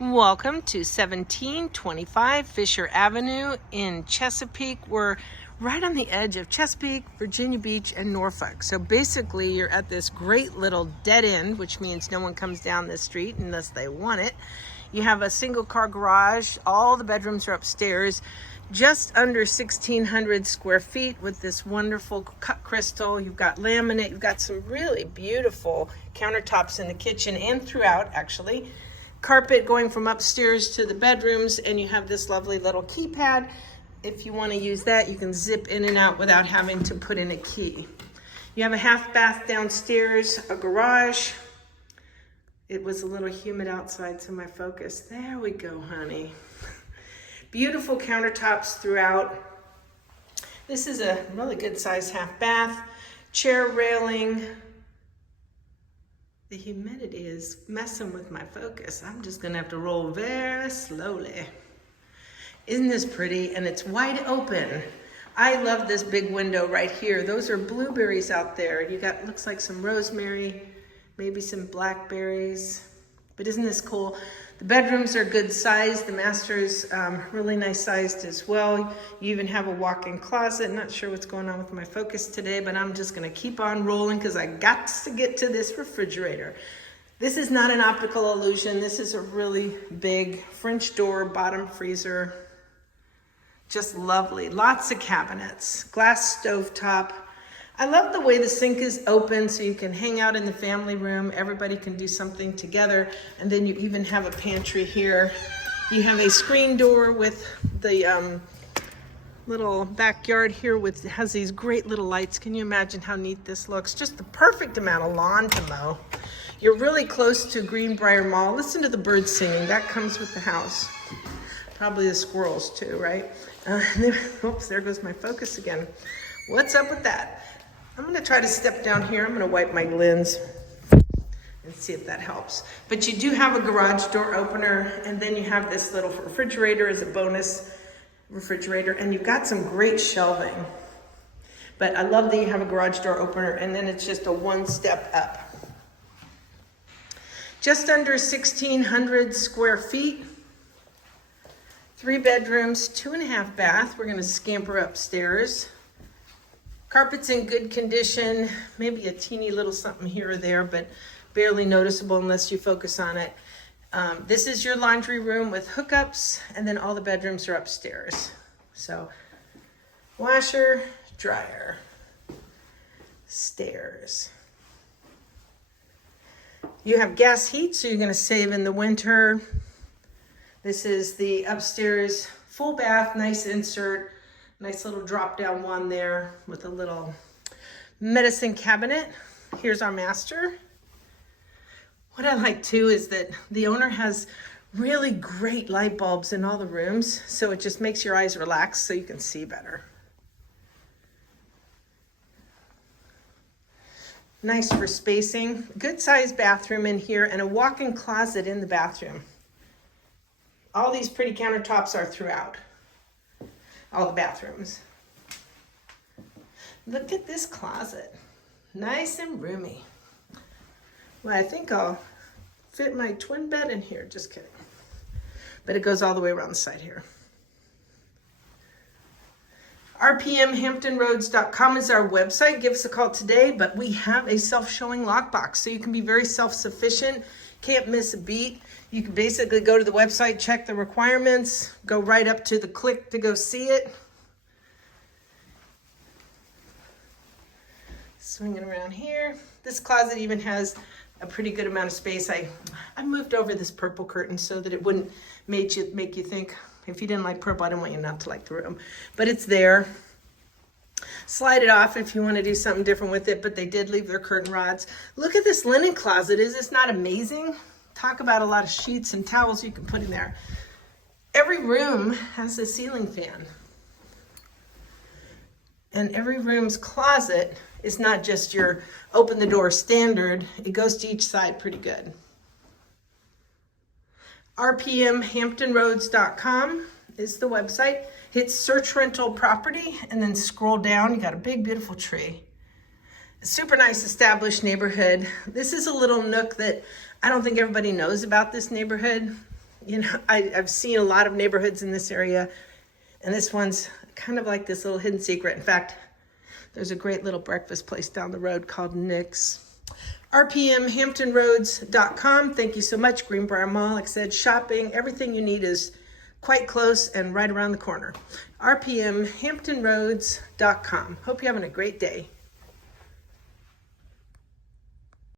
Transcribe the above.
Welcome to 1725 Fisher Avenue in Chesapeake. We're right on the edge of Chesapeake, Virginia Beach, and Norfolk. So basically you're at this great little dead end, which means no one comes down this street unless they want it. You have a single car garage. All the bedrooms are upstairs, just under 1,600 square feet with this wonderful cut crystal. You've got laminate. You've got some really beautiful countertops in the kitchen and throughout, actually. Carpet going from upstairs to the bedrooms, and you have this lovely little keypad. If you want to use that, you can zip in and out without having to put in a key. You have a half bath downstairs, a garage. It was a little humid outside, so my focus. There we go, honey. Beautiful countertops throughout. This is a really good size half bath, chair railing. The humidity is messing with my focus. I'm just gonna have to roll very slowly. Isn't this pretty? And it's wide open. I love this big window right here. Those are blueberries out there. You got, looks like some rosemary, maybe some blackberries. But isn't this cool? The bedrooms are good size. The master's really nice sized as well. You even have a walk-in closet. Not sure what's going on with my focus today, but I'm just gonna keep on rolling because I got to get to this refrigerator. This is not an optical illusion. This is a really big French door, bottom freezer. Just lovely. Lots of cabinets, glass stovetop. I love the way the sink is open so you can hang out in the family room. Everybody can do something together. And then you even have a pantry here. You have a screen door with the little backyard here with, has these great little lights. Can you imagine how neat this looks? Just the perfect amount of lawn to mow. You're really close to Greenbriar Mall. Listen to the birds singing. That comes with the house. Probably the squirrels too, right? Oops, there goes my focus again. What's up with that? I'm gonna try to step down here. I'm gonna wipe my lens and see if that helps. But you do have a garage door opener, and then you have this little refrigerator as a bonus refrigerator, and you've got some great shelving. But I love that you have a garage door opener, and then it's just a one step up. Just under 1,600 square feet, 3 bedrooms, 2.5 bath. We're gonna scamper upstairs. Carpet's in good condition, maybe a teeny little something here or there, but barely noticeable unless you focus on it. This is your laundry room with hookups, and then all the bedrooms are upstairs. So, washer, dryer, stairs. You have gas heat, so you're gonna save in the winter. This is the upstairs full bath, nice insert. Nice little drop down one there with a little medicine cabinet. Here's our master. What I like too is that the owner has really great light bulbs in all the rooms, so it just makes your eyes relax so you can see better. Nice for spacing. Good sized bathroom in here and a walk-in closet in the bathroom. All these pretty countertops are throughout all the bathrooms. Look at this closet. Nice and roomy. Well, I think I'll fit my twin bed in here. Just kidding. But it goes all the way around the side here. rpmhamptonroads.com is our website. Give us a call today, but we have a self-showing lockbox, so you can be very self-sufficient. Can't miss a beat. You can basically go to the website, check the requirements, go right up to the click to go see it. Swinging around here. This closet even has a pretty good amount of space. I moved over this purple curtain so that it wouldn't make you think, if you didn't like purple, I didn't want you not to like the room. But it's there. Slide it off if you want to do something different with it, but they did leave their curtain rods. Look at this linen closet. Is this not amazing? Talk about a lot of sheets and towels you can put in there. Every room has a ceiling fan. And every room's closet is not just your open the door standard. It goes to each side pretty good. rpmhamptonroads.com is the website. Hit search rental property and then scroll down. You got a big, beautiful tree. A super nice established neighborhood. This is a little nook that I don't think everybody knows about this neighborhood. you know, I've seen a lot of neighborhoods in this area, and this one's kind of like this little hidden secret. In fact, there's a great little breakfast place down the road called Nick's. rpmhamptonroads.com. Thank you so much. Greenbriar Mall, like I said, shopping, everything you need is quite close and right around the corner. rpmhamptonroads.com. Hope you're having a great day.